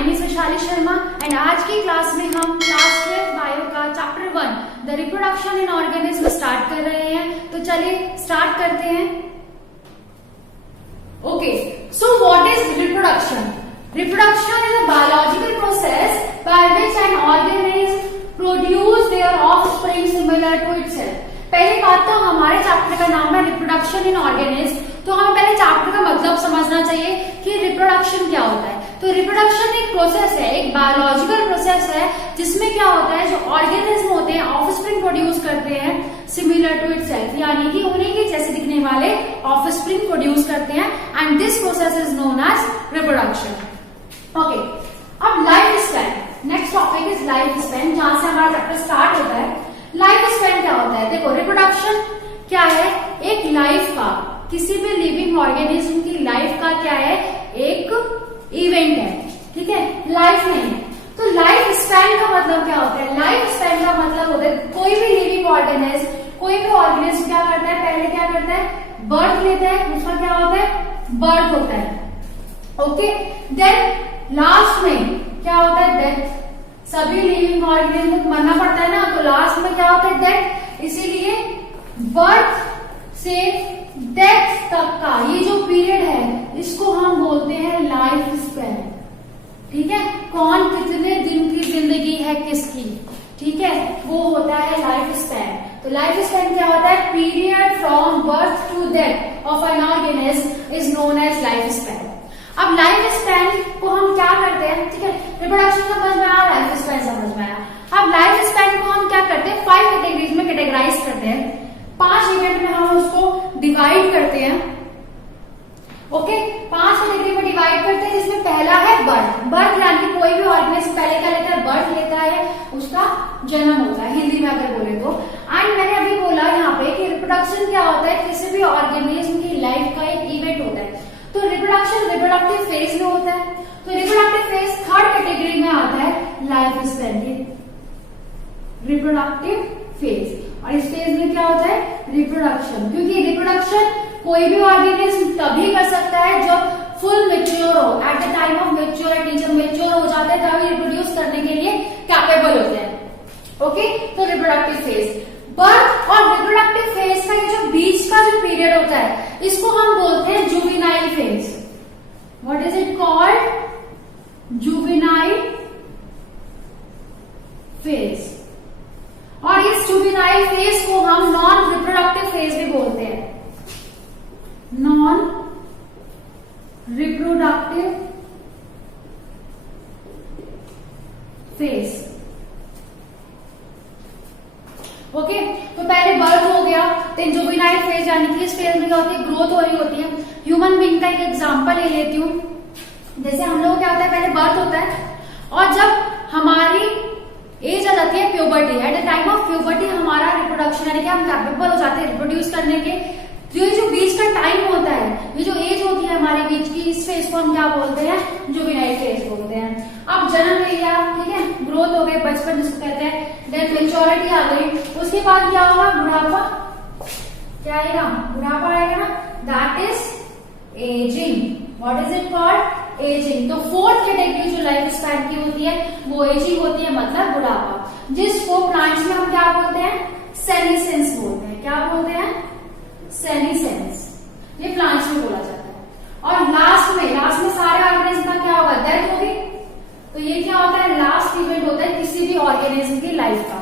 Name is Vaishali Sharma and आज की class में हम क्लास 12 बायो का chapter 1 the reproduction in organism start कर रहे हैं। तो चलिए स्टार्ट करते हैं। Okay, so what is reproduction? Reproduction is a biological process by which an organism produce their offspring similar to itself. पहली बात तो हमारे चैप्टर का नाम है रिप्रोडक्शन इन ऑर्गेनिज्म, तो हमें पहले चैप्टर का मतलब समझना चाहिए कि रिप्रोडक्शन क्या होता है। तो रिप्रोडक्शन एक प्रोसेस है, एक बायोलॉजिकल प्रोसेस है जिसमें क्या होता है, जो ऑर्गेनिज्म होते हैं ऑफस्प्रिंग प्रोड्यूस करते हैं सिमिलर टू इटसेल्फ, यानी कि उन्हीं के जैसे दिखने वाले ऑफस्प्रिंग प्रोड्यूस करते हैं and this process is known as reproduction. Okay, अब life span, next topic is life span, जहां से हमारा चैप्टर स्टार्ट होता है। लाइफ स्पैन क्या होता है? देखो, रिप्रोडक्शन क्या है? एक लाइफ का, किसी भी लिविंग ऑर्गेनिज्म की लाइफ का क्या है, एक इवेंट है, ठीक है, लाइफ नहीं है। तो लाइफ स्पैन का मतलब क्या होता है? लाइफ स्पैन का मतलब होता है कोई भी लिविंग ऑर्गेनिज्म, कोई भी ऑर्गेनिज्म क्या करता है, पहले क्या करता है, बर्थ लेता है, उसका क्या होता है, बर्थ होता है। ओके, देन लास्ट में क्या होता है, डेथ। सभी लिविंग ऑर्गेनिज्म को मरना पड़ता है ना, तो लास्ट में क्या होता है, डेथ। इसीलिए बर्थ से डेथ तक का ये जो पीरियड है इसको हम बोलते हैं लाइफ स्पैन, ठीक है। कौन कितने दिन की जिंदगी है किसकी, ठीक है, वो होता है लाइफ स्पैन। तो लाइफ स्पैन क्या होता है? Period from birth to death of an organism is known as life span. अब लाइफ स्पैन को हम क्या करते हैं, ठीक है, रिप्रोडक्शन समझ में आया, लाइफ स्पैन समझ में आया। अब लाइफ स्पैन को हम क्या करते हैं, 5 कैटेगरीज में कैटेगराइज करते हैं, 5 इवेंट में हम उसको डिवाइड करते हैं। ओके, 5 कैटेगरी में डिवाइड करते हैं, जिसमें पहला है बर्थ। बर्थ यानी कोई भी ऑर्गेनिज्म पहले क्या लेता है, बर्थ लेता है, उसका जन्म होता है, हिंदी में अगर बोले तो। एंड मैंने अभी बोला यहाँ पे कि रिप्रोडक्शन क्या होता है, किसी भी ऑर्गेनिज्म की लाइफ का एक इवेंट होता है। तो रिप्रोडक्शन रिप्रोडक्टिव फेज में होता है। तो रिप्रोडक्टिव फेज 3rd कैटेगरी में आता है लाइफ स्पैन की, रिप्रोडक्टिव फेज। और इस फेज में क्या होता है, रिप्रोडक्शन, क्योंकि रिप्रोडक्शन कोई भी ऑर्गेनिज्म तभी कर सकता है जब फुल मेच्योर हो, at the time of maturity, जब मेच्योर हो जाते हैं तभी रिप्रोड्यूस करने के लिए कैपेबल होते हैं। ओके, तो रिप्रोडक्टिव फेज, बर्थ और रिप्रोडक्टिव फेज का ये जो बीच का जो पीरियड होता है इसको हम बोलते हैं juvenile phase. What is it called? Juvenile phase. और इस जुवेनाइल फेज को हम नॉन रिप्रोडक्टिव फेज भी बोलते हैं, नॉन रिप्रोडक्टिव फेज। ओके, तो पहले बर्थ हो गया, देन जुवेनाइल फेज, यानी कि इस फेज में क्या होती है, ग्रोथ हो रही होती है। ह्यूमन बीइंग का एक एग्जांपल ले लेती हूँ, जैसे हम लोग क्या होता है, पहले बर्थ होता है और जब हमारी एज आ जाती है puberty, at the time of puberty हमारा रिप्रोडक्शन, यानी कि हम कैपेबल हो जाते हैं रिप्रोड्यूस करने के। तो ये जो बीच का टाइम होता है, ये जो एज होती है हमारे बीच की, इस फेज को हम क्या बोलते हैं, जुवेनाइल फेज बोलते हैं। अब जन्म ले लिया, ठीक है, ग्रोथ हो गई, बचपन जिसको कहते हैं, देन मेच्योरिटी आ गई, उसके बाद क्या होगा, बुढ़ापा। क्या आएगा, बुढ़ापा आएगा ना, that is ageing. What is it called, ageing. तो 4th कैटेगरी जो लाइफ स्पैन की होती है वो एजिंग होती है, मतलब बुढ़ापा, जिसको प्लांट्स में हम क्या बोलते हैं, सेनिसेंस बोलते हैं। क्या बोलते हैं, सेनिसेंस, ये प्लांट्स में बोला जाता है। और लास्ट में सारे ऑर्गेनिज्म का क्या होगा, डेथ होगी। तो ये क्या होता है, लास्ट इवेंट होता है किसी भी ऑर्गेनिज्म की लाइफ का,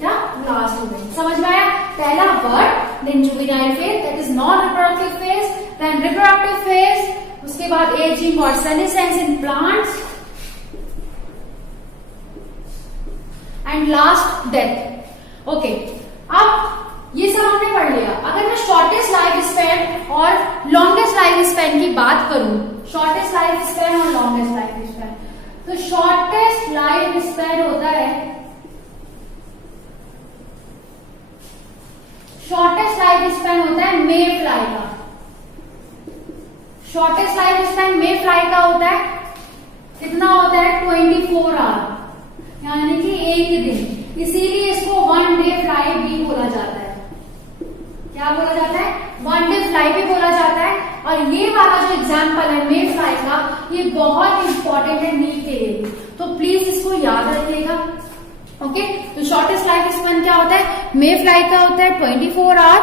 क्या, लास्ट इवेंट। समझ में आया? पहला birth, then juvenile phase, that is non reproductive phase, then reproductive phase, उसके बाद एजिंग और senescence in plants, and last death. Okay, अब ये सब हमने पढ़ लिया। अगर मैं शॉर्टेस्ट लाइफ स्पैन और लॉन्गेस्ट लाइफ स्पैन की बात करूं, शॉर्टेस्ट लाइफ स्पैन और लॉन्गेस्ट लाइफ स्पैन, तो शॉर्टेस्ट लाइफ स्पैन होता है, शॉर्टेस्ट लाइफ स्पैन होता है मे फ्लाई का। शॉर्टेस्ट लाइफ स्पैन मे फ्लाई का होता है, कितना होता है, 24 आवर, यानी कि 1 दिन। इसीलिए इसको 1 डे फ्लाई भी बोला जाता है। क्या बोला जाता है, 1 डे फ्लाई। फ्लाई भी बोला जाता है। और ये वाला जो एग्जाम्पल है मे फ्लाई का, ये बहुत इंपॉर्टेंट है नीट के लिए, तो प्लीज इसको याद रखिएगा। ओके, तो शॉर्टेस्ट लाइफ स्पैन क्या होता है? मे फ्लाई का होता है 24 आवर,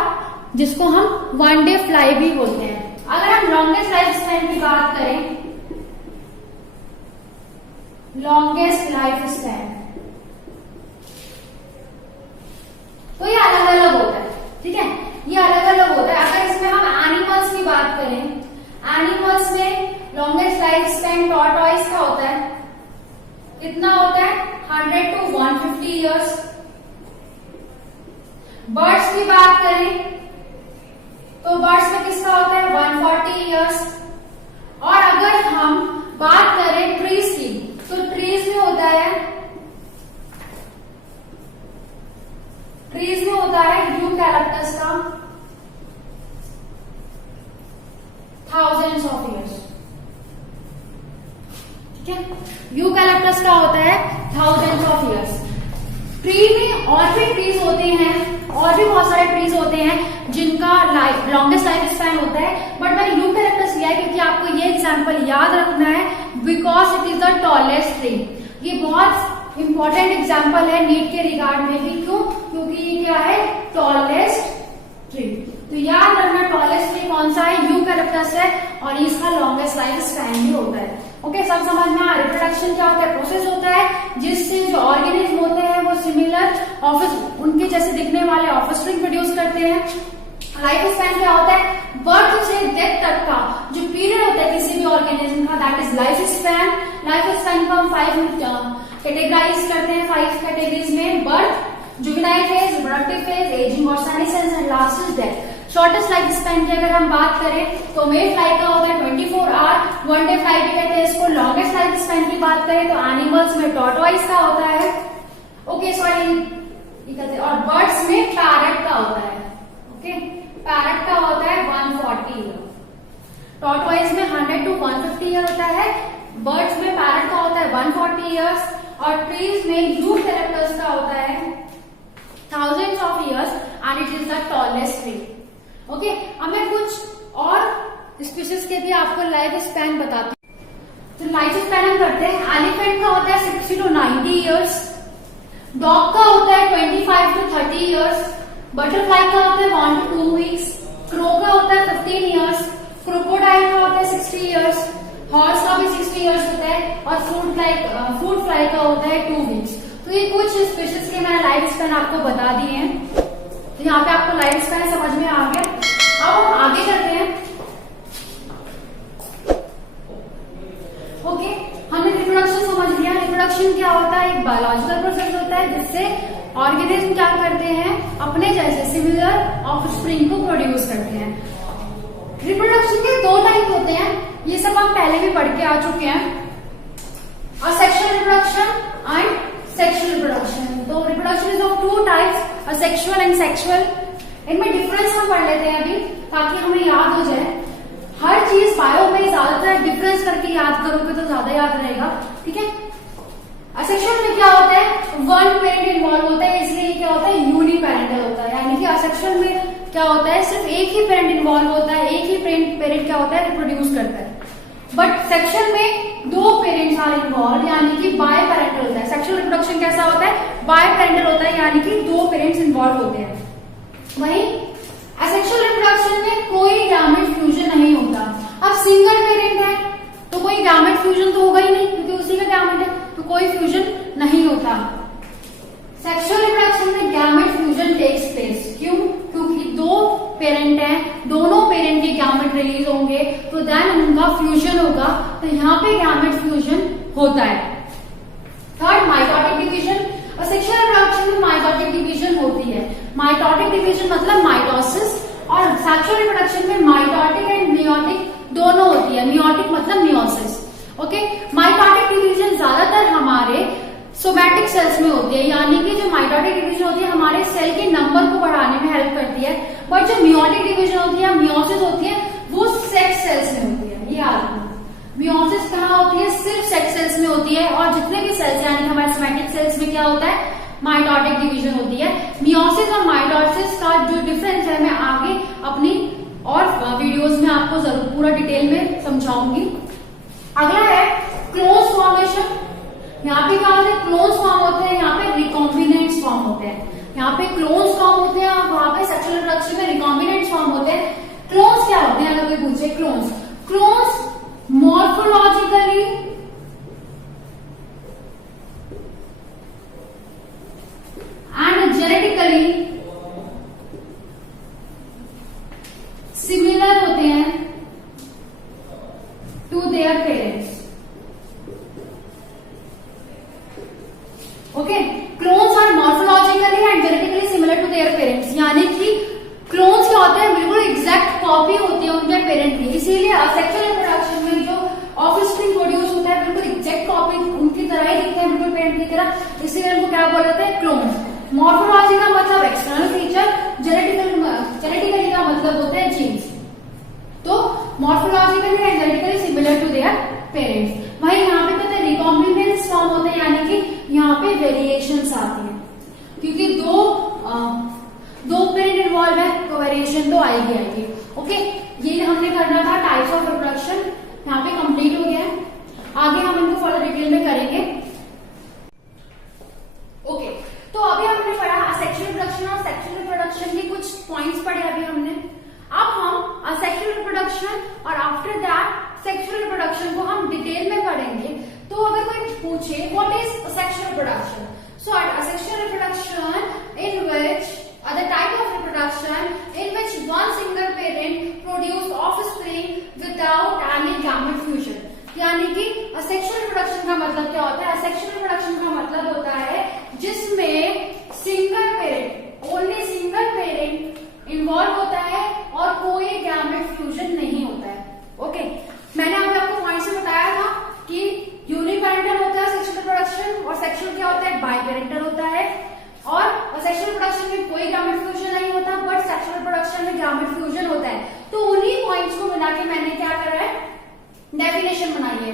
जिसको हम 1 डे फ्लाई भी बोलते हैं। अगर हम लॉन्गेस्ट लाइफ स्पैन की बात करें, लॉन्गेस्ट लाइफ स्पैन, तो ये अलग अलग होता है, ठीक है, ये अलग अलग होता है। अगर इसमें हम एनिमल्स की बात करें, एनिमल्स में लॉन्गेस्ट लाइफ स्पैन टॉर्टॉइस का होता है, कितना होता है? 100 to 150 ईयर्स। बर्ड्स की बात करें तो बर्ड्स में किसका होता है? 140 ईयर्स। और अगर हम बात करें ट्रीज की, तो ट्रीज में होता है, ट्रीज में होता है यूकैलिप्टस का थाउजेंड्स ऑफ ईयर्स, ठीक है, यूकैलिप्टस का होता है थाउजेंड्स ऑफ ईयर्स। ट्री में और भी ट्रीज होते हैं, और भी बहुत सारे ट्रीज होते हैं जिनका लॉन्गेस्ट लाइफ स्पैन होता है, बट मैंने यूकैलिप्टस लिया है क्योंकि आपको ये एग्जांपल याद रखना है, because it is the tallest tree. ये बहुत इंपॉर्टेंट एग्जांपल है नीट के रिगार्ड में भी। क्यों? क्योंकि ये क्या है? Tallest tree. तो याद रखना टॉलेस्ट ट्री कौन सा है? यूकैलिप्टस है, और इसका लॉन्गेस्ट लाइफ स्पैन भी होता है। ओके, सब समझ में आ? रिप्रोडक्शन क्या होता है? प्रोसेस होता है जिससे जो ऑर्गेनिज्म होते हैं वो सिमिलर उनके जैसे दिखने वाले ऑफस्प्रिंग प्रोड्यूस करते हैं। लाइफ स्पैन क्या होता है? बर्थ से डेथ तक का जो पीरियड होता है किसी भी ऑर्गेनिज्म का, that is life span. Life span को हम 5 कैटेगराइज करते हैं, 5 कैटेगरीज में: birth, juvenile phase, reproductive phase, ageing और senescence, and last is death. Shortest life span की अगर हम बात करें तो मे फ्लाई का होता है 24 आवर, 1 डे फ्लाई भी कहते हैं इसको। लॉन्गेस्ट लाइफ स्पैन की बात करें तो एनिमल्स में टॉर्टॉइस का होता है, ओके सॉरी, और बर्ड्स में पैरट का होता है। ओके, पैरट का होता है 140 ईयर, टॉर्टॉइस में 100 to 150 ईयर होता है, बर्ड्स में पैरट का होता है 140 ईयर्स, और ट्रीज में यूकैलिप्टस का होता है thousands of years, and it is the tallest tree. Okay, अब मैं कुछ और स्पीशीज के भी आपको लाइफ स्पैन बताती हूँ। तो लाइफ स्पैन हम करते हैं, एलिफेंट का होता है 60 to 90 ईयर्स, डॉग का होता है 25 to 30 ईयर्स, बटरफ्लाई का होता है 1 to 2 वीक्स, क्रो का होता है 15 ईयर्स, क्रोकोडाइल का होता है 60 ईयर्स, हॉर्स का भी 60 ईयर्स होता है, और फ्रूट फ्लाई का होता है 2 वीक्स। तो ये कुछ स्पीशीज के मैंने लाइफ स्पैन आपको बता दिए हैं। तो यहाँ पे आपको लाइफ स्पैन समझ में आ गया। अब हम आगे करते हैं। ओके, हमने रिप्रोडक्शन समझ लिया। रिप्रोडक्शन क्या होता है? एक बायोलॉजिकल प्रोसेस होता है जिससे ऑर्गेनिज्म क्या करते हैं? अपने जैसे सिमिलर ऑफस्प्रिंग को प्रोड्यूस करते हैं। रिप्रोडक्शन के 2 टाइप होते हैं, ये सब हम पहले भी पढ़ के आ चुके हैं, asexual reproduction and sexual reproduction. तो reproduction is of 2 types, asexual and sexual. इनमें डिफरेंस हम पढ़ लेते हैं अभी, ताकि हमें याद हो जाए। हर चीज बायो में ज्यादातर डिफरेंस करके याद करोगे तो ज्यादा याद रहेगा, ठीक है। असेक्सुअल में क्या होता है? 1 पेरेंट इन्वॉल्व होता है, इसलिए क्या होता है? यूनिपेरेंटल होता है। यानी कि असेक्सुअल में क्या होता है? सिर्फ एक ही पेरेंट इन्वॉल्व होता है, एक ही पेरेंट क्या होता है? रिप्रोड्यूस करता है। बट सेक्सुअल में 2 पेरेंट्स आर इन्वॉल्व, यानी कि बाय पेरेंटल होता है। सेक्सुअल रिप्रोडक्शन कैसा होता है? बाय पेरेंटल होता है, यानी कि 2 पेरेंट्स इन्वॉल्व होते हैं। वहीं असेक्सुअल रिप्रोडक्शन में कोई गैमेट फ्यूजन नहीं होता। अब सिंगल पेरेंट है तो कोई गैमेट फ्यूजन तो होगा ही नहीं, क्योंकि उसी का गैमेट है, तो कोई फ्यूजन नहीं होता। सेक्सुअल रिप्रोडक्शन में गैमेट फ्यूजन टेक्स प्लेस। क्यों? क्योंकि 2 पेरेंट हैं, दोनों पेरेंट के गैमेट रिलीज होंगे, तो देन उनका फ्यूजन होगा, तो यहाँ पे गैमेट फ्यूजन होता है। Third, mitotic division. Sexual reproduction में माइटोटिक डिवीजन होती है। माइटोटिक डिवीजन मतलब माइटोसिस, और सेक्सुअल रिप्रोडक्शन में माइटोटिक एंड मियोटिक दोनों होती है। मियोटिक मतलब मियोसिस। ओके, माइटोटिक डिवीजन ज्यादातर हमारे सोमैटिक सेल्स में होती है, यानी कि जो माइटोटिक डिवीजन होती है हमारे सेल के नंबर को बढ़ाने में हेल्प करती है, बट जो मियोटिक डिवीजन होती है, मियोसिस होती है, वो सेक्स सेल्स में होती है। ये याद रखना, मियोसिस कहाँ होती है? सिर्फ सेक्स सेल्स में होती है, और जितने भी सेल्स यानी कि हमारे सोमैटिक सेल्स में क्या होता है? माइटोटिक डिवीजन होती है। मियोसिस और माइटोसिस का जो डिफरेंस है मैं आगे अपनी और वीडियोस में आपको जरूर पूरा डिटेल में समझाऊंगी। अगला है क्लोन्स फॉर्मेशन। यहाँ पे क्या होते हैं, क्लोन्स फॉर्म होते हैं, यहाँ पे रिकॉम्बिनेंट्स फॉर्म होते हैं। यहाँ पे क्लोन्स फॉर्म होते हैं और वहां पे सेक्सुअल रिप्रोडक्शन में रिकॉम्बिनेंट्स फॉर्म होते हैं। क्लोन्स क्या होते हैं, अगर कोई पूछे clones morphologically and genetically similar होते हैं to their parents. Okay, clones are morphologically and genetically similar to their parents, यानी कि क्लोन्स क्या होते हैं, बिल्कुल एग्जैक्ट कॉपी होती है उनके पेरेंट की। इसीलिए असेक्सुअल रिप्रोडक्शन में जो ऑफस्प्रिंग प्रोड्यूस होता है बिल्कुल एग्जैक्ट कॉपी उनकी तरह ही दिखते हैं, बिल्कुल पेरेंट की तरह, इसीलिए उनको क्या बोल जाते हैं, क्लोन्स। मॉर्फोलॉजी का मतलब एक्सटर्नल फीचर, जेनेटिकली का मतलब होता है जीन्स। तो morphologically and genetically similar to their parents. वहीं यहाँ पे कहते हैं रिकॉम्बिनेंट्स फॉर्म होते हैं, यानी कि यहाँ पे वेरिएशंस आती हैं, क्योंकि दो पेरेंट इन्वॉल्व है तो वेरिएशन तो आएगी। ओके, ये हमने करना था टाइप्स ऑफ रिप्रोडक्शन, यहाँ पे कंप्लीट हो गया है। आगे हम इनको फर्दर डिटेल में करेंगे। ओके, तो अभी हमने पढ़ा असेक्सुअल रिप्रोडक्शन और सेक्सुअल रिप्रोडक्शन के कुछ पॉइंट्स पढ़े अभी हमने। अब हम असेक्सुअल रिप्रोडक्शन और आफ्टर दैट सेक्सुअल रिप्रोडक्शन को हम डिटेल में पढ़ेंगे। तो अगर कोई पूछे what is asexual reproduction, so asexual reproduction in which the type of reproduction in which one single parent produce offspring without any gamete fusion। यानी कि असेक्सुअल रिप्रोडक्शन का मतलब क्या होता है, असेक्सुअल रिप्रोडक्शन का मतलब होता है जिसमें single parent, only single parent involve होता है और कोई गैमेट फ्यूजन नहीं होता है। ओके, मैंने अभी आपको पॉइंट्स में बताया था कि यूनिपेरेंटल होता है सेक्सुअल रिप्रोडक्शन और सेक्सुअल क्या होता है, बाइपेरेंटल होता है। और सेक्सुअल रिप्रोडक्शन में कोई गैमेट फ्यूजन नहीं होता, बट सेक्सुअल रिप्रोडक्शन में गैमेट फ्यूजन होता है। तो उन्हीं पॉइंट्स को मिला के मैंने क्या करा है, डेफिनेशन बनाई है।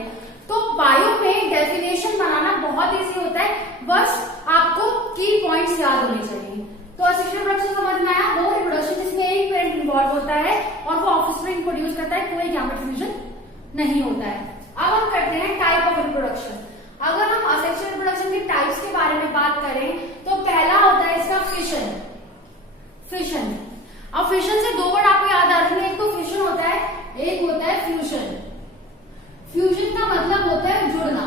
तो बायो में डेफिनेशन बनाना बहुत इजी होता है, बस आपको की पॉइंट्स याद होने चाहिए। तो सेक्सुअल रिप्रोडक्शन समझ में आया, वो रिप्रोडक्शन जिसमें एक पेरेंट इन्वॉल्व होता है और वो ऑफस्प्रिंग प्रोड्यूस करता है, कोई गैमेट फ्यूजन नहीं होता है। अब हम करते हैं टाइप ऑफ रिप्रोडक्शन। अगर हम असेक्सुअल रिप्रोडक्शन के टाइप्स के बारे में बात करें तो पहला होता है इसका फिशन। अब फिशन से दो वर्ड आपको याद आ रहे हैं, एक तो फिशन होता है, एक होता है फ्यूजन। फ्यूजन का मतलब होता है जुड़ना,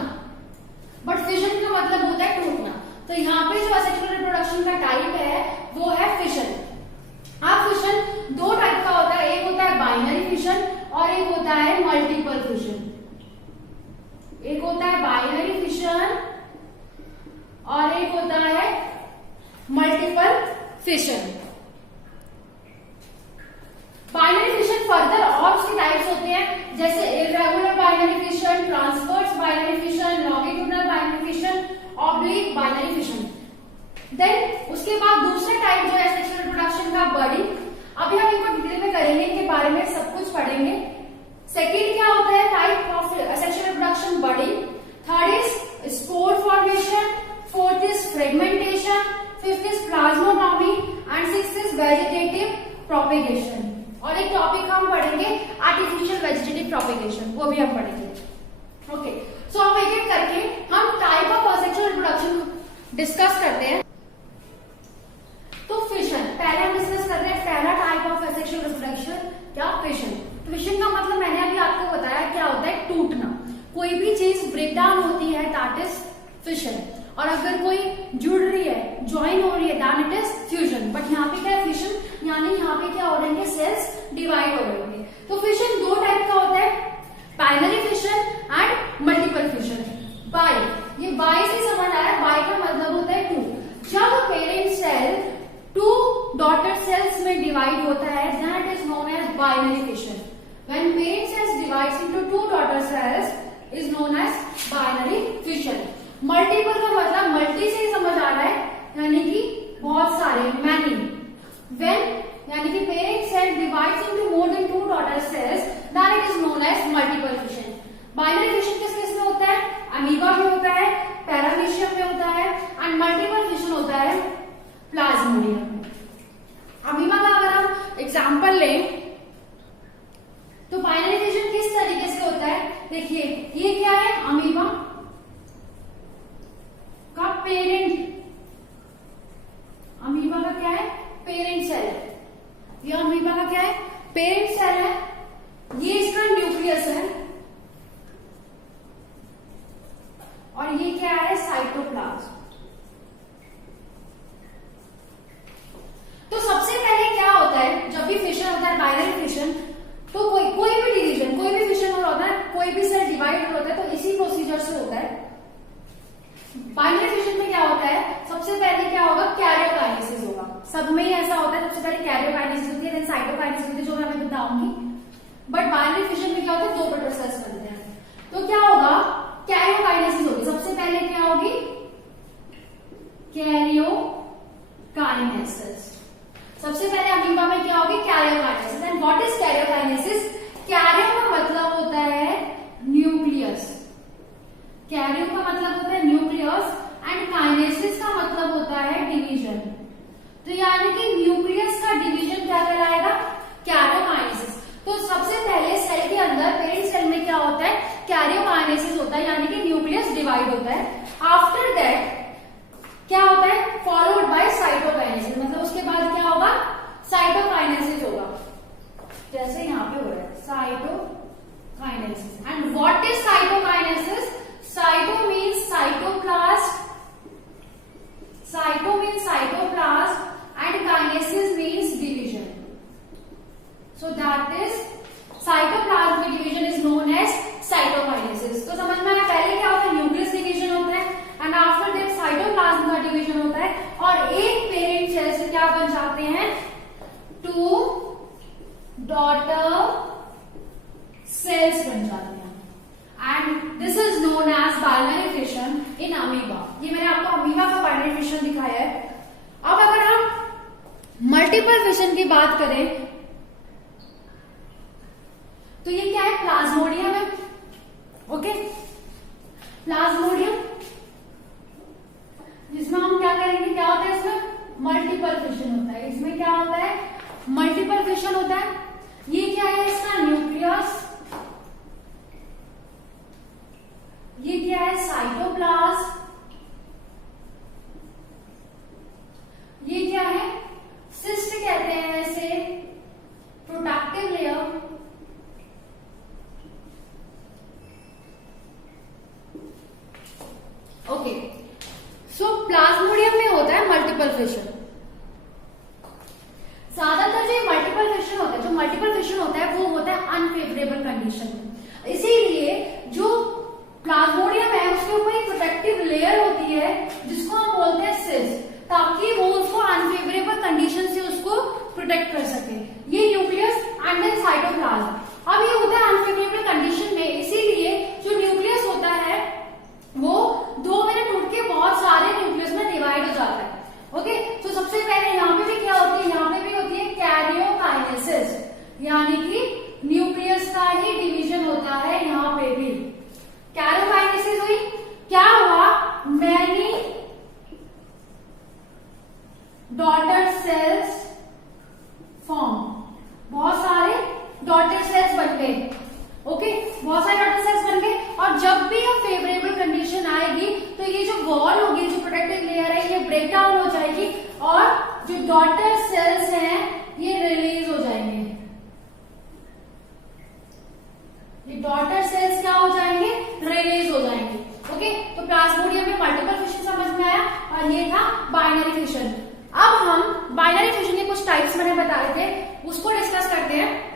बट फिशन का मतलब होता है टूटना। तो यहाँ पे जो असेक्सुअल रिप्रोडक्शन का टाइप है वो है फिशन। अब फिशन दो टाइप का होता है, एक होता है बाइनरी फिशन और एक होता है मल्टीपल फिशन। एक होता है बाइनरी फिशन और एक होता है multiple fission. Binary fission further और उसके टाइप्स होते हैं, जैसे irregular binary fission, transverse binary fission, longitudinal binary fission, oblique binary fission. Then उसके बाद दूसरा टाइप जो है सेक्सुअल रिप्रोडक्शन का बर्डिंग। अभी हम इनको डिटेल में करेंगे, इनके बारे में सब कुछ पढ़ेंगे। सेकेंड क्या होता है type of sexual reproduction, budding. Third is spore formation, fourth is fragmentation, fifth is plasmotomy and sixth is vegetative propagation. और एक टॉपिक हम पढ़ेंगे आर्टिफिशियल वेजिटेटिव प्रोपेगेशन, वो भी हम पढ़ेंगे। ओके, सो अब एक एक करके हम type of sexual reproduction discuss करते हैं। तो फिशन पहले हम डिस्कस करते हैं, पहला टाइप ऑफ सेक्सुअल रिप्रोडक्शन क्या, फिशन। फिशन का मतलब मैंने अभी आपको बताया क्या होता है, टूटना। कोई भी चीज ब्रेक डाउन होती है दैट इज फिशन, और अगर कोई जुड़ रही है, ज्वाइन हो रही है, that it is fusion. But यहाँ पे क्या है फिशन, यानी यहाँ पे क्या हो रहे हैं, सेल्स डिवाइड हो रहे हैं। तो फिशन दो टाइप का होता है, binary fission and multiple fission. Bi, ये बाय से समझ आया, बाय का मतलब होता है टू। जब parent cell two daughter cells में डिवाइड होता है, that is known as binary fission. When parent cells divides into two daughter cells is known as binary fission. Multiple का मतलब मल्टी से समझ आ रहा है, यानी कि बहुत सारे, many. When यानी कि parent cell divides into more than two daughter cells, then it is known as multiple fission. Binary fission किस किस में होता है, अमीबा में होता है, पैरामीशियम में होता है, एंड मल्टीपल फिशन होता है प्लाज्मोडियम में। अमीबा का अगर हम एग्जाम्पल लें तो बाइनरी फिशन किस तरीके से होता है, देखिए ये क्या है, अमीबा का पेरेंट, अमीबा का क्या है, पेरेंट सेल है, ये अमीबा का क्या है, पेरेंट सेल है, ये इसका न्यूक्लियस है, और ये क्या है, साइटोप्लाज्म। तो सबसे पहले क्या होता है, जब भी फिशन होता है, बाइनरी फिशन, तो कोई भी डिवीजन, कोई भी फिशन हो रहा होता है, कोई भी सेल डिवाइड हो रहा है, तो इसी प्रोसीजर से होता है। बाइनरी फिशन में क्या होता है, सबसे पहले क्या होगा, कैरियोकाइनेसिस होगा, सब में ही ऐसा होता है, सबसे पहले कैरियोकाइनेसिस होती है, फिर साइटोकाइनेसिस होती है, जो मैं अभी बताऊंगी। बट बाइनरी फिशन में क्या होता है, दो पेटर सेल्स बनते हैं, तो क्या होगा, कैरियोकाइनेसिस होगी, सबसे पहले क्या होगी, कैरियोकाइनेसिस, सबसे पहले अमीबा में क्या होगी, karyokinesis. And what is karyokinesis, Cairo का मतलब होता है न्यूक्लियस, कैरियो का मतलब होता है न्यूक्लियस, एंड काइनेसिस का मतलब होता है डिवीजन। तो यानी कि न्यूक्लियस का डिवीजन क्या कहलाएगा, कैरियोकाइनेसिस। तो सबसे पहले सेल के अंदर, पेरेंट सेल में क्या होता है, कैरियोकाइनेसिस होता है, यानी कि न्यूक्लियस डिवाइड होता है। आफ्टर दैट क्या होता है, फॉलोड बाय साइटोकाइनेसिस, मतलब उसके बाद क्या होगा, साइटोकाइनेसिस होगा, जैसे यहाँ पे हो रहा है cytokinesis. And what is cytokinesis, cyto means cytoplasm, cyto means cytoplasm, and kinesis means division. So that is cytoplasmic division is known as cytokinesis. तो समझ में आया, पहले क्या होता है, न्यूक्लियस डिवीजन होता है, एंड आफ्टर दैट साइटोप्लाज्म का डिवीजन होता है, और एक पेरेंट सेल से क्या बन जाते हैं, टू डॉटर सेल्स बन जाते हैं, and this is known as binary fission in amoeba. ये मैंने आपको अमीबा का बाइनरी फिशन दिखाया है। अब अगर हम मल्टीपल फिशन की बात करें, तो ये क्या है, प्लाज्मोडियम है, ओके, प्लाज्मोडियम, जिसमें हम क्या करेंगे, क्या होता है इसमें, मल्टीपल फिशन होता है, इसमें क्या होता है, मल्टीपल फिशन होता है। ये क्या है, इसका न्यूक्लियस, ये क्या है, साइटोप्लाज्म, ये क्या है, सिस्ट कहते हैं इसे, प्रोडक्टिव लेयर, ओके। सो प्लाज्मोडियम में होता है मल्टीपल फिशन। ज्यादातर जो मल्टीपल फिशन होता है, जो मल्टीपल फिशन होता है वो होता है अनफेवरेबल कंडीशन में। इसीलिए जो प्लाज्मोडियम है उसके ऊपर एक प्रोटेक्टिव लेयर होती है जिसको हम बोलते हैं सिस, ताकि वो उसको अनफेवरेबल कंडीशन से उसको प्रोटेक्ट कर सके। ये न्यूक्लियस एंड देन साइटोप्लाज्म। अब ये होता है अनफेवरेबल कंडीशन में, इसीलिए जो न्यूक्लियस होता है वो 2 में टूट के बहुत सारे न्यूक्लियस में डिवाइड हो जाता है, ओके। तो सबसे पहले यहाँ पे भी क्या होती है, यहाँ पे भी होती है कैरियोकाइनेसिस, यानी कि न्यूक्लियस का ही डिवीजन होता है, यहाँ पे भी कैरियोकाइनेसिस हुई। क्या हुआ, मैनी डॉटर सेल्स फॉर्म, बहुत सारे डॉटर सेल्स बन गए, ओके, बहुत सारे डॉटर सेल्स बन गए। और जब भी ये फेवरेबल कंडीशन आएगी तो ये जो वॉल होगी, जो प्रोटेक्टिव लेयर है, ये ब्रेक डाउन हो जाएगी और जो डॉटर सेल्स हैं ये रिलीज हो जाएंगे। ये डॉटर सेल्स क्या हो जाएंगे, रिलीज हो जाएंगे, ओके। तो प्लाज्मोडियम में मल्टीपल फिशन समझ में आया, और ये था बाइनरी फिशन। अब हम बाइनरी फिशन के कुछ टाइप्स मैंने बताए थे, उसको डिस्कस करते हैं।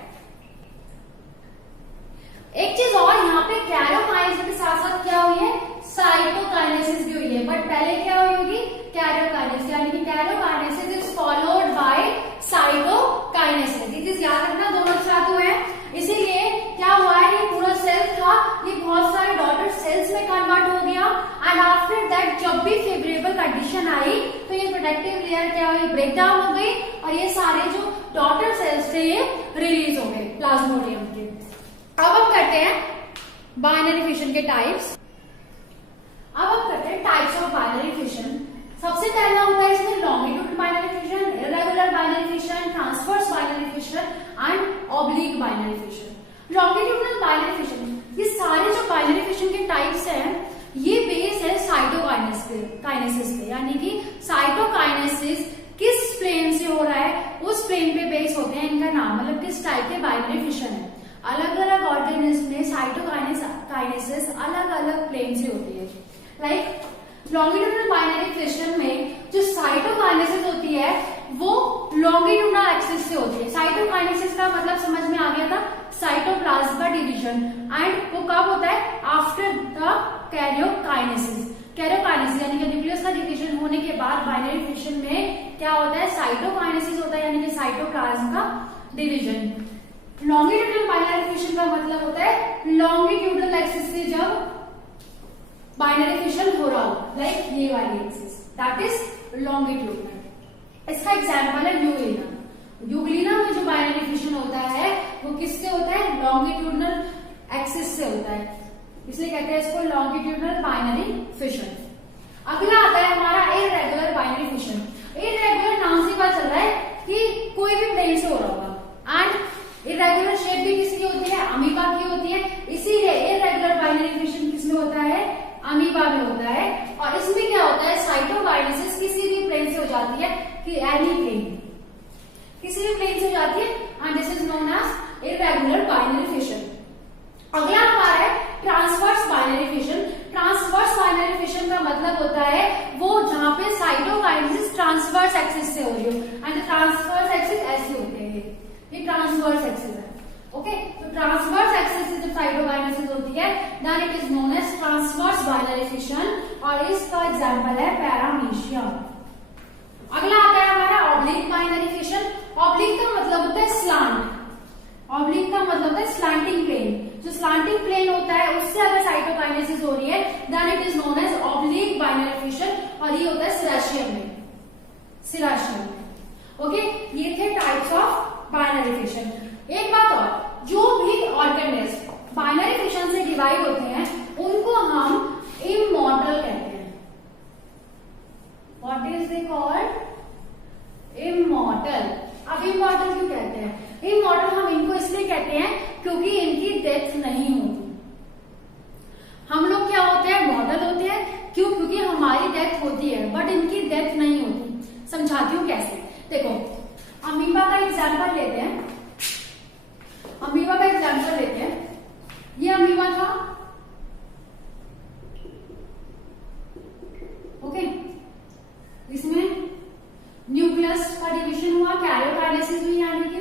एक चीज और, यहाँ पे कैरियोकाइनेसिस के साथ साथ क्या हुई है, साइटोकाइनेसिस भी हुई है, बट पहले क्या हुई होगी, कैरियोकाइनेसिस, यानी कि karyokinesis is followed by cytokinesis. ये चीज याद रखना, दोनों साथ हुए हैं। इसीलिए क्या हुआ है, ये पूरा सेल था, ये बहुत सारे डॉटर सेल्स में कन्वर्ट हो गया, एंड आफ्टर दैट जब भी फेवरेबल कंडीशन आई तो ये प्रोटेक्टिव लेयर क्या हुई, ब्रेक डाउन हो गई, और ये सारे जो डॉटर सेल्स थे ये रिलीज हो गए प्लाज्मोडियम के। अब हम करते हैं बाइनरी फिशन के टाइप्स। अब हम करते हैं टाइप्स ऑफ बाइनरी फिशन। सबसे पहला होता है इसमें longitude binary fission, irregular binary fission, transverse binary fission and oblique binary fission. Longitudinal binary fission, ये सारे जो बाइनरी फिशन के टाइप्स हैं ये बेस है साइटोकाइनेसिस पे, यानी कि साइटोकाइनेसिस किस प्लेन से हो रहा है उस प्लेन पे बेस होते हैं इनका नाम, मतलब किस टाइप के बाइनरी फिशन है। अलग अलग ऑर्गेनिज्म में साइटोकाइनेसिस अलग अलग प्लेन से होती है। लाइक लॉन्गिट्यूडनल बाइनरी फिशन में जो साइटोकाइनेसिस होती है वो लॉन्गिट्यूडनल एक्सिस से होती है। साइटोकाइनेसिस का मतलब समझ में आ गया था, साइटोप्लाज्म का डिवीजन, एंड वो कब होता है? After the karyokinesis. कैरियोकाइनेसिस यानी कि न्यूक्लियस का डिवीजन होने के बाद बाइनरी फिशन में क्या होता है? साइटोकाइनेसिस होता है, यानी कि साइटोप्लाज्म का डिवीजन। लॉन्गिट्यूडनल बाइनरी फिशन का मतलब होता है लॉन्गिट्यूडनल एक्सिस से जब बाइनरी फिशन हो रहा हो, लाइक ये वाली एक्सिस, दैट इज लॉन्गिट्यूडनल। इसका एग्जांपल है यूग्लिना। यूग्लिना में जो बाइनरी फिशन होता है वो किससे होता है? लॉन्गिट्यूडनल एक्सिस से होता है, इसलिए कहते हैं इसको लॉन्गिट्यूडनल बाइनरी फिशन। अगला आता है हमारा इररेगुलर बाइनरी फिशन। इररेगुलर नाम से पता चल रहा है कि कोई भी प्लेन से हो रहा होगा, एंड इररेगुलर शेप भी किसकी होती है? अमीबा की होती है, इसीलिए इररेगुलर बाइनरी फिशन किसमें होता है? अमीबा में होता है। और इसमें क्या होता है? साइटोकाइनेसिस किसी भी प्लेन से हो जाती है, कि एनी प्लेन, किसी भी प्लेन से हो जाती है, and this is known as irregular binary fission. अगला हमारा है transverse binary fission. Transverse binary fission का मतलब होता है वो जहां पे साइटोकाइनेसिस ट्रांसवर्स एक्सिस से हो रही हो, एंड ट्रांसवर्स एक्सिस ऐसे होते हैं, ये ट्रांसवर्स एक्सिस है। ओके, तो ट्रांसवर्स एक्सिस से जब साइटोकाइनेसिस होती है then it is known as transverse binary fission, और इसका एग्जांपल है पैरामीशियम। अगला आता है हमारा ऑब्लिक बाइनरी फिशन। ऑब्लिक का मतलब होता है स्लांट। ऑब्लिक का मतलब होता है स्लांटिंग प्लेन। जो स्लांटिंग प्लेन होता है उससे अगर साइटोकाइनेसिस हो रही है then it is known as oblique binary fission, और ये होता है सिराशियम में। ओके, ये थे टाइप्स ऑफ बाइनरी फिशन। एक बात और, जो भी ऑर्गेनिज्म बाइनरी फिशन से डिवाइड होते हैं उनको हम इमॉर्टल कहते हैं। What is they called? Immortal. अब इमॉर्टल क्यों कहते हैं? इमॉर्टल हम इनको इसलिए कहते हैं क्योंकि इनकी डेथ नहीं होती। हम लोग क्या होते हैं? मॉर्टल होते हैं। क्यों? क्योंकि हमारी डेथ होती है बट इनकी डेथ नहीं होती। समझाती हूँ कैसे। देखो, अमीबा का एग्जाम्पल लेते हैं। अमीबा का एग्जाम्पल लेते हैं। ये अमीबा था, ओके, इसमें न्यूक्लियस का डिवीजन हुआ, कैरियोकाइनेसिस हुई, यानी कि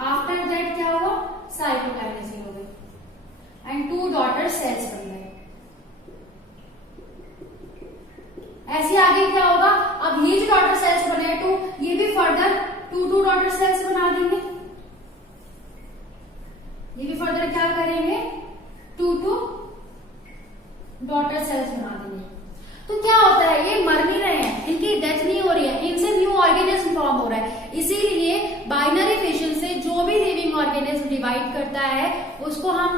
आफ्टर दैट क्या हुआ? साइटोकाइनेसिस हो गई, एंड 2 डॉटर सेल्स बन गए। ऐसे आगे क्या होगा? अब ये जो डॉटर सेल्स बने 2, ये भी फर्दर 2 डॉटर सेल्स बना देंगे। ये भी फर्दर क्या करेंगे? 2 डॉटर सेल्स बना देंगे। तो क्या होता है? ये मर नहीं रहे हैं, इनकी डेथ नहीं हो रही है, इनसे न्यू ऑर्गेनिज्म फॉर्म हो रहा है। इसीलिए बाइनरी फिशन से जो भी लिविंग ऑर्गेनिज्म डिवाइड करता है उसको हम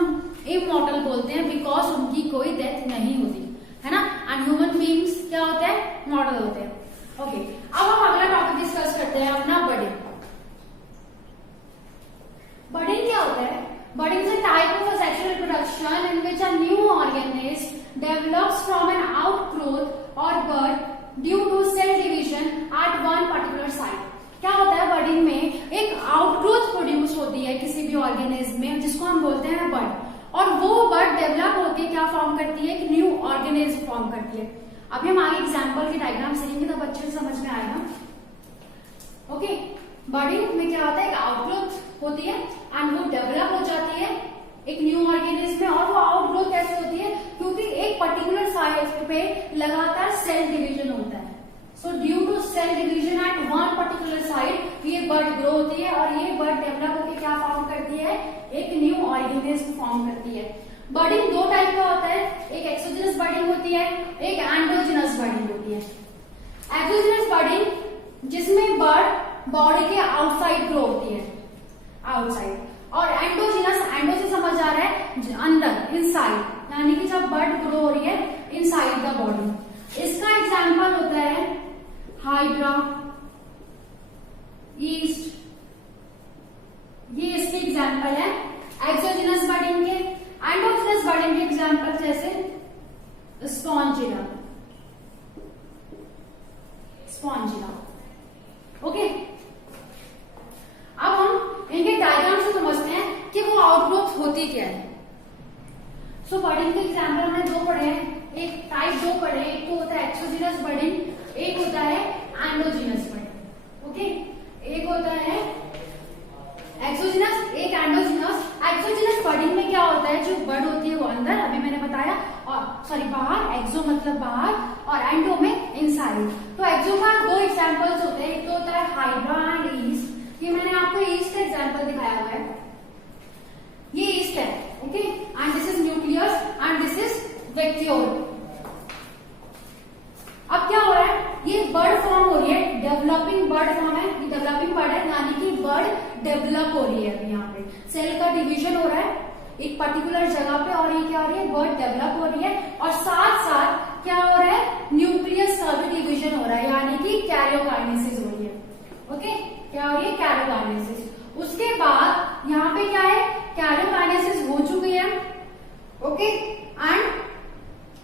इमॉर्टल बोलते हैं, बिकॉज उनकी कोई डेथ नहीं होती है ना। एंड ह्यूमन बीइंग्स क्या होते हैं? मॉडल होते हैं। ओके, अब हम अगला टॉपिक डिस्कस करते हैं अपना बडिंग। बडिंग क्या होता है? Budding is a type of asexual reproduction in which a new organism develops from an outgrowth or bud due to cell division at one particular site. क्या होता है बडिंग में? एक आउटग्रोथ प्रोड्यूस होती है किसी भी ऑर्गेनिज्म में, जिसको हम बोलते हैं बड, और वो बड डेवलप होकर क्या फॉर्म करती है? एक न्यू ऑर्गेनिज्म फॉर्म करती है। अभी हम आगे एग्जाम्पल की डायग्राम सीखेंगे तो बच्चे को समझ में आएगा। ओके, बडिंग में क्या होता है? एक आउटग्रोथ होती है एंड वो डेवलप हो जाती है एक न्यू ऑर्गेनिज्म में। और वो आउटग्रोथ कैसे होती है? क्योंकि एक पर्टिकुलर साइट पे लगातार सेल डिवीजन होता है। So due to cell division at one particular site ये बर्ड ग्रो होती है, और ये बर्ड डेवलप होकर क्या फॉर्म करती है? एक न्यू ऑर्गेनिज्म फॉर्म करती है। बडिंग 2 टाइप का होता है, एक एक्सोजेनस बडिंग होती है, एक एंडोजेनस बडिंग होती है। एक्सोजेनस बडिंग जिसमें बर्ड बॉडी के आउटसाइड ग्रो होती है, आउटसाइड, और एंडोजिनस, एंडो से समझ आ रहा है अंदर, इनसाइड, यानी कि जब बर्ड ग्रो हो रही है इनसाइड द बॉडी। इसका एग्जांपल होता है हाइड्रा, ईस्ट, ये एग्जाम्पल जैसे स्पॉन्जिला, स्पॉन्जिला। ओके, अब हम इनके डायग्राम से समझते हैं कि वो आउटग्रोथ होती क्या है। सो बडिंग के एग्जाम्पल हमने दो पढ़े हैं, एक टाइप दो पढ़े, एक तो होता है एक्सोजीनस बडिंग, एक होता है एंडोजीनस बडिंग। ओके, एक होता है एक्सोजीनस, एक एंडोजीनस। एक्सोजीनस बडिंग में क्या होता है, जो बड होती है वो अंदर, अभी मैंने बताया, और सॉरी बाहर, एक्सो मतलब बाहर और एंडो में इनसाइड। तो एक्सो का दो एग्जांपल्स होते हैं, एक तो होता है हाइड्रा एंड ईस्ट। ये मैंने आपको ईस्ट का एग्जांपल दिखाया हुआ है, ये ईस्ट है। Okay, and this is nucleus and this is vacuole. अब क्या हो रहा है, ये बर्ड फॉर्म हो रही है, डेवलपिंग बर्ड फॉर्म है, ये डेवलपिंग बर्ड है, यानी कि बर्ड डेवलप हो रही है। यहाँ पे सेल का डिवीजन हो रहा है एक पर्टिकुलर जगह पे, और ये क्या हो रही है, बर्ड डेवलप हो रही है, और साथ साथ क्या हो रहा है, न्यूक्लियस का भी डिवीजन हो रहा है, यानी कि कैरियोकाइनेसिस हो रही है। ओके, क्या हो रही है, कैरियोकाइनेसिस। उसके बाद यहाँ पे क्या है, कैरियोकाइनेसिस हो चुकी है। ओके, एंड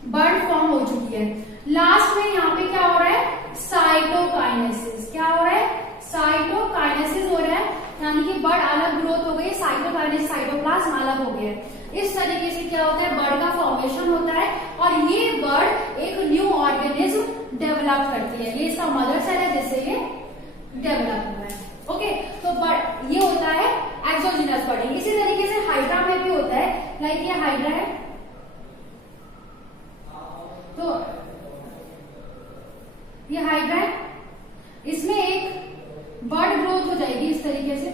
बर्ड फॉर्म हो चुकी है। लास्ट में यहाँ पे क्या हो रहा है, साइटोकाइनेसिस। क्या हो रहा है, साइटोकाइनेसिस हो रहा है, यानी कि बर्ड अलग ग्रोथ हो गई, साइटोकाइनेसिस, साइटोप्लाज्म अलग हो गया है। इस तरीके से क्या होता है, बर्ड का फॉर्मेशन होता है, और ये बर्ड एक न्यू ऑर्गेनिज्म डेवलप करती है। ये इसका मदर सेल है जिससे ये डेवलप हुआ है। ओके, तो बर्ड ये होता है एक्सोजीनस बर्डिंग। इसी तरीके से हाइड्रा में भी होता है, लाइक ये हाइड्रा है, तो ये हाइड्रा है, इसमें एक बर्ड ग्रोथ हो जाएगी इस तरीके से,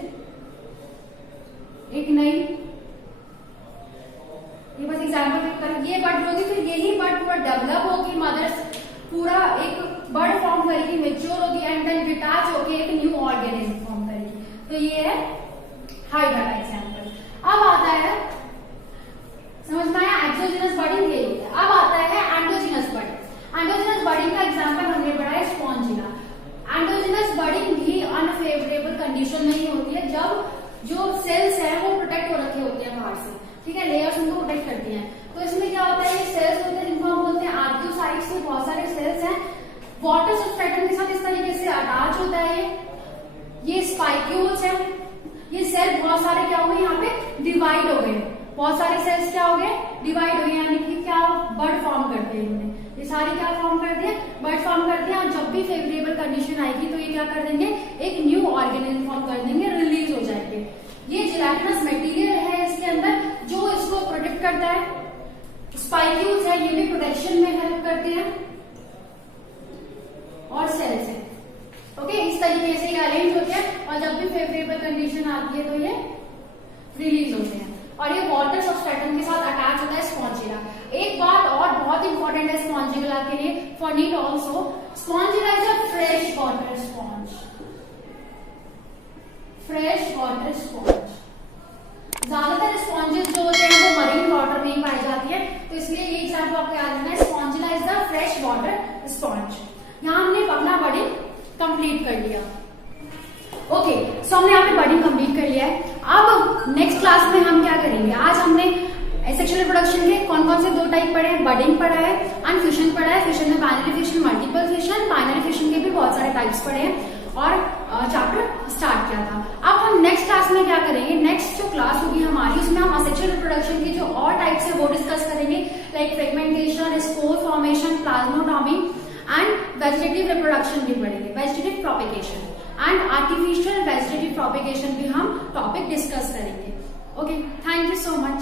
एक नई, ये बस एग्जाम्पल, ये बर्ड ग्रोथ, फिर यही बर्ड पूरा डेवलप होगी, मदर पूरा एक बर्ड फॉर्म करेगी, मेच्योर होगी, एंड देन डिटैच होकर एक न्यू ऑर्गेनिज्म फॉर्म करेगी। तो ये है हाइड्रा का एग्जाम्पल। अब आता है, समझ में आया, एक्सोजीनस बर्डिंग ये होता है। अब आता है एंडोजीनस बर्डिंग। एंडोजीनस बर्डिंग का एग्जाम्पल हमने पढ़ा है स्पॉन्जिला। एंडोजीनस बर्डिंग भी अनफेवरेबल कंडीशन में ही होती है, जब जो सेल्स है वो प्रोटेक्ट हो रखे होते हैं बाहर से, ठीक है, लेयर्स उनको प्रोटेक्ट करती हैं। तो इसमें क्या होता है, ये सेल्स होते हैं जिनको हम बोलते हैं आर्कियोसाइट्स, में बहुत सारे सेल्स हैं, वाटर सब्सट्रेटम के साथ इस तरीके से अटैच होता है। ये स्पाइक्यूल्स है, ये सेल बहुत सारे क्या हो गए, यहाँ पे डिवाइड हो गए, बहुत सारे सेल्स क्या हो गए, डिवाइड हो गए, यानी कि क्या बर्ड फॉर्म करते हैं इन्होंने, ये सारे क्या फॉर्म करते हैं, बर्ड फॉर्म करते हैं। और जब भी फेवरेबल कंडीशन आएगी तो ये क्या कर देंगे, एक न्यू ऑर्गेनिज्म फॉर्म कर देंगे, रिलीज हो जाएंगे। ये जेलाटिनस मटेरियल है इसके अंदर जो इसको प्रोटेक्ट करता है। स्पाइक्यूल्स है, ये भी प्रोटेक्शन में हेल्प करते हैं, और सेल्स है। ओके, इस तरीके से ये अरेंज होते हैं, और जब भी फेवरेबल कंडीशन आती है तो ये रिलीज होते हैं, और ये वाटर सब्सट्रेटम के साथ अटैच होता है स्पॉन्जिला। एक बात और बहुत इंपॉर्टेंट है स्पॉन्जिला के लिए, for NEET also, Spongilla is a fresh water sponge, fresh water sponge. ज्यादातर स्पॉन्जेस जो होते हैं वो मरीन वाटर में ही पाई जाती है, तो इसलिए ये एग्जाम्पल आपको याद रखना है, Spongilla is the fresh water sponge. यहाँ हमने अपना बडिंग कंप्लीट कर लिया। ओके, सो हमने यहाँ पे बडिंग कंप्लीट कर लिया है। अब नेक्स्ट क्लास में हम क्या करेंगे, आज हमने एसेक्सुअल रिप्रोडक्शन के कौन कौन से दो टाइप पढ़े हैं, बडिंग पढ़ा है एंड फिशन पढ़ा है। फिशन में binary fission, multiple fission, binary fission के भी बहुत सारे टाइप्स पढ़े हैं, और चैप्टर स्टार्ट किया था। अब हम नेक्स्ट क्लास में क्या करेंगे, नेक्स्ट जो क्लास होगी हमारी उसमें हम असेक्सुअल रिप्रोडक्शन की जो और टाइप्स है वो डिस्कस करेंगे, like fragmentation, spore formation, plasmotomy and vegetative reproduction भी पढ़ेंगे, vegetative propagation and artificial vegetative propagation भी हम टॉपिक डिस्कस करेंगे। Okay, thank you so much.